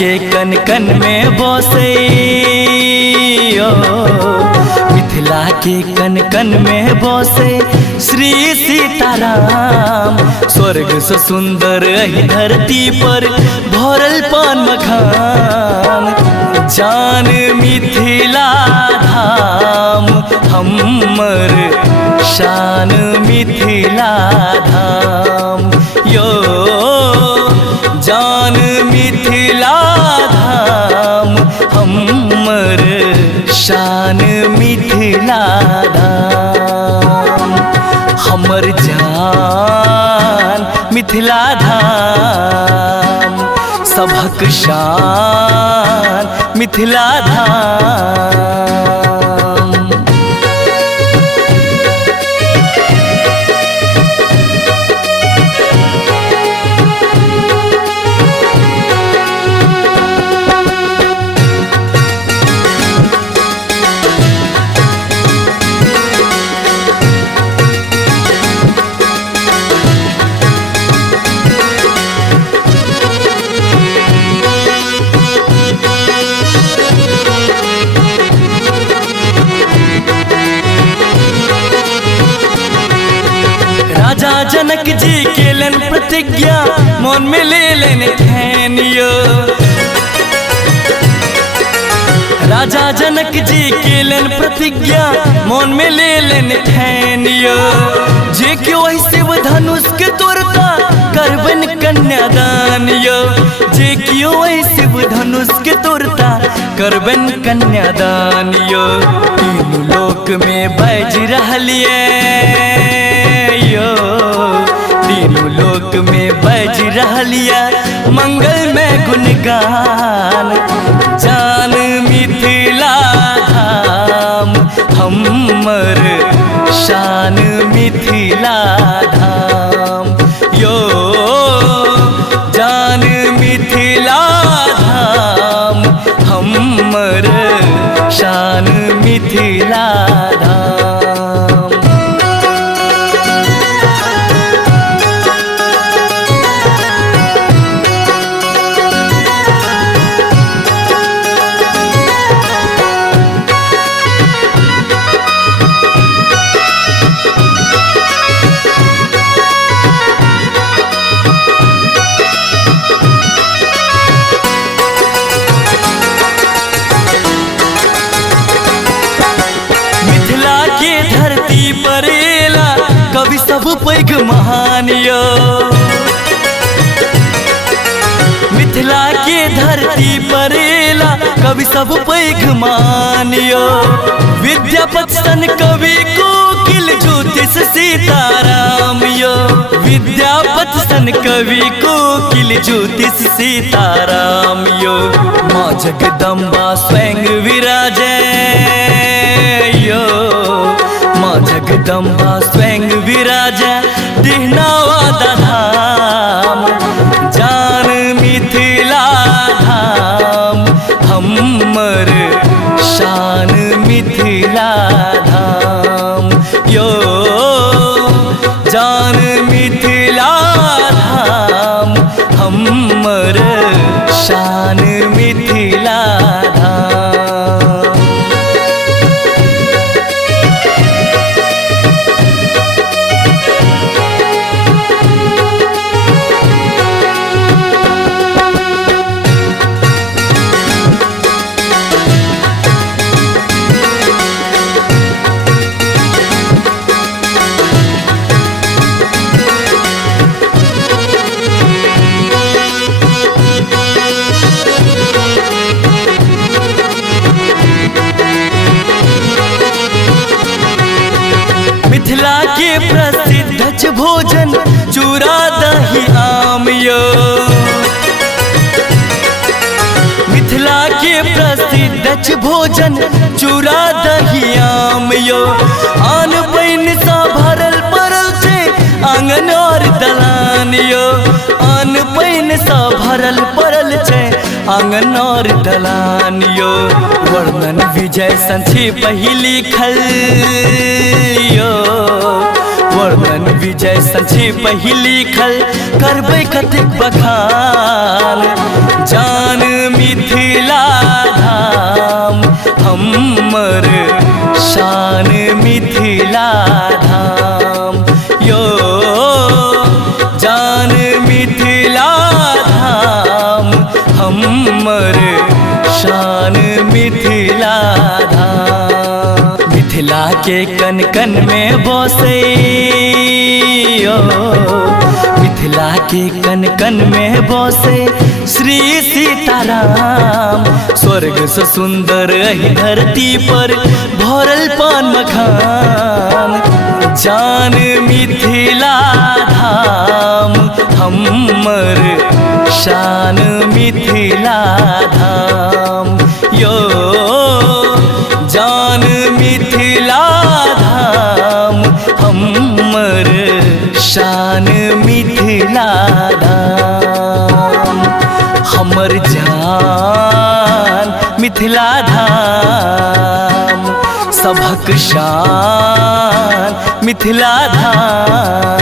के कन कन में बसे मिथिला के कन कन में बसे श्री सीताराम। स्वर्ग से सुंदर एहि धरती पर भरल पान मखान। जान मिथिला धाम हमर शान मिथिला धाम यो। जान मिथिला धाम हमर शान मिथिला धाम। हमर जान मिथिला धाम सबक शान मिथिला धाम। राजा जनक जी केलन प्रतिज्ञा मन में ले लेन ठान यो। राजा जनक जी केलन प्रतिज्ञा मन में ले लेन ठान यो। जे क्यों शिव धनुष के तोड़ता करबन कन्यादान यो। जे क्यों शिव धनुष के तोड़ता करबन कन्यादान यो। तीनों लोक में बज रहलिए यो। तीनों लोक में बज रहलिया मंगल में गुणगान। जान मिथिला धाम हमर शान मिथिला धाम यो। जान मिथिला धाम हमर शान मिथिला धाम। कवि सब पैघ महान यो। मिथिला के धरती पर एला कवि सब पैघ महान यो। विद्यापति सन कवि कोकिल ज्योतिष सीताराम यो। विद्यापति सन कवि कोकिल ज्योतिष सीताराम यो। माँ जगदम्बा स्वयं विराजे यो। माँ जगदम्बा स्वयं विराजा दिहनावादा धाम। जान मिथिला धाम हमर शान मिथिला धाम यो। जान मिथिला धाम हमर शान मिथिला धाम। मिथिला के प्रसिद्ध भोजन चूड़ा दही आम यो। मिथिला के प्रसिद्ध भोजन चूड़ा दही आम यो। आन पाइन सा भरल पड़ल छे आंगन और दलान यो। आन पाइन सा भरल पड़ल छे आंगन और दलान यो। वर्णन विजय संछि पहिली खल यो। वर्णन विजय संछि पहिली खल करबै कतेक बखान। जान मिथिला धाम हमर शान मिथिला धाम यो जान मिथिला धाम हमर शान मिथिला धाम। मिथिला के कन कन में बसे मिथिला के कन कन में बसे श्री सीताराम। स्वर्ग से सुंदर एहि धरती पर भरल पान मखान। जान मिथिला धाम हमर शान मिथिला धाम यो जान मिथिला धाम हमर शान मिथिला धाम। हमर जान मिथिला धाम सबक शान मिथिला धाम।